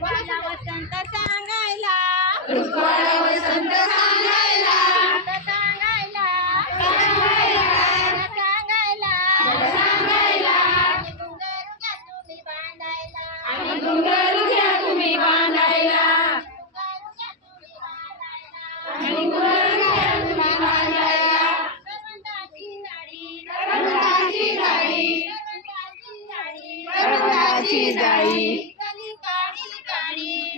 मला वसंत सांगायला, ऋतूला वसंत सांगायला, सांगायला, सांगायला, घुंगरू घ्या तुम्ही बांधायला, आणि घुंगरू घ्या तुम्ही बांधायला, घुंगरू घ्या तुम्ही बांधायला, आणि घुंगरू घ्या तुम्ही बांधायला. करवंदाची जाळी, करवंदाची जाळी, करवंदाची करवंदाची जाळी, जाळी,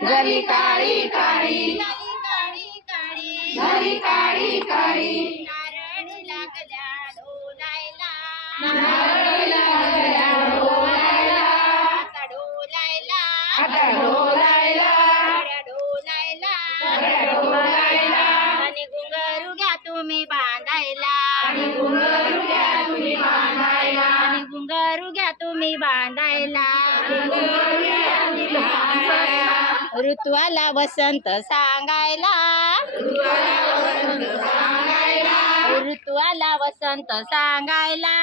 गली काळी काळी, झाली काळी काळी, गली काळी काळी, झाली काळी काळी, नारळी लागल्या डोलायला, नारळीला लागल्या डोलायला, आता डोलायला, आता डोलायला, गाड्या डोलायला, गाड्या डोलायला, आणि घुंगरू घ्या तुम्ही बांधायला, आणि घुंगरू घ्या तुम्ही बांधायला, आणि घुंगरू घ्या तुम्ही बांधायला, घुंगरू घ्या तुम्ही बांधायला. ऋतुवाला वसंत सांगायला, ऋतूला वसंत सांगायला, ऋतुवाला वसंत सांगायला,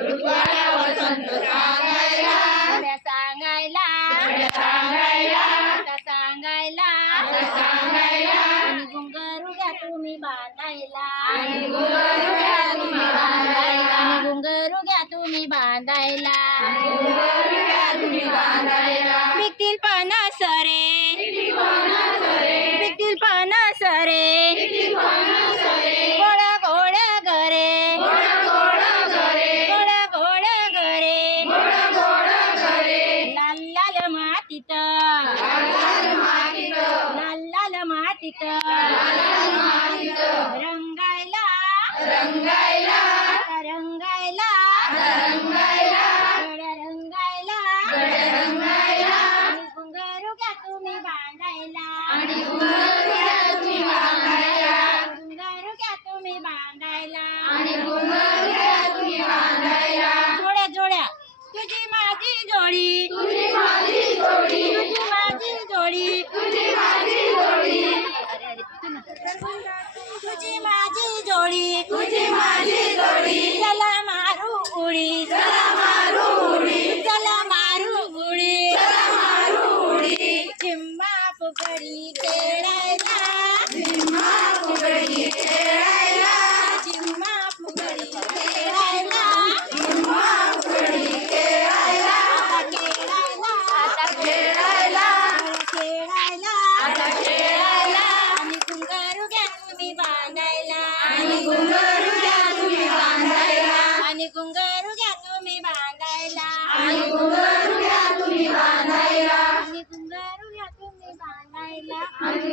ऋतूला वसंत सांगायला, घड्या सांगायला, घड्या सांगायला, आता सांगायला, आता सांगायला, आणि घुंगरू घ्या तुम्ही बांधायला, आणि घुंगरू घ्या तुम्ही बांधायला, आणि घुंगरू घ्या तुम्ही बांधायला, घुंगरू घ्या तुम्ही बांधायला. पिकतील पणस रे, किती फणस रे, पिकतील पणस रे, किती फणस रे, गोळ्या गोळ्या गरे, गोड गोड गरे, गोळ्या गोळ्या गरे, गोड गोड गरे, लाल लाल मातीत, लाल लाल मातीत, लाल लाल मातीत, लाल लाल मातीत, रंगायला, रंगायला, रंगायला, रंगायला, गड्या रंगायला, गड्या रंगायला, आणि घुंगरू घ्या तुम्ही बांधायला, आणि घुंगरू घ्या तुम्ही बांधायला, घुंगरू घ्या तुम्ही बांधायला, आणि घुंगरू घ्या तुम्ही बांधायला. जोड्या जोड्या तुझी माझी जोडी, तुझी माझी जोडी, तुझी माझी जोडी, तुझी माझी जोडी, तुझी माझी जोडी, तुझी माझी जोडी, चला मारू उडी, चला मारू उडी, चला मारू उडी, चला मारू उडी, चिम्मा फुगडी खेळायला, झिम्मा फुगडी खेळायला, चिम्मा फुगडी खेळायला, झिम्मा फुगडी खेळायला, आता खेळायला, खेळायला, खेळायला, आता खेळायला, आणि घुंगरू घ्या तुम्ही बांधायला, आणि घुंगरू घ्या तुम्ही बांधायला, आणि घुंगरू घ्या तुम्ही बांधायला, आणि घुंगरू घ्या तुम्ही बांधायला, आणि घुंगरू घ्या तुम्ही बांधायला, आणि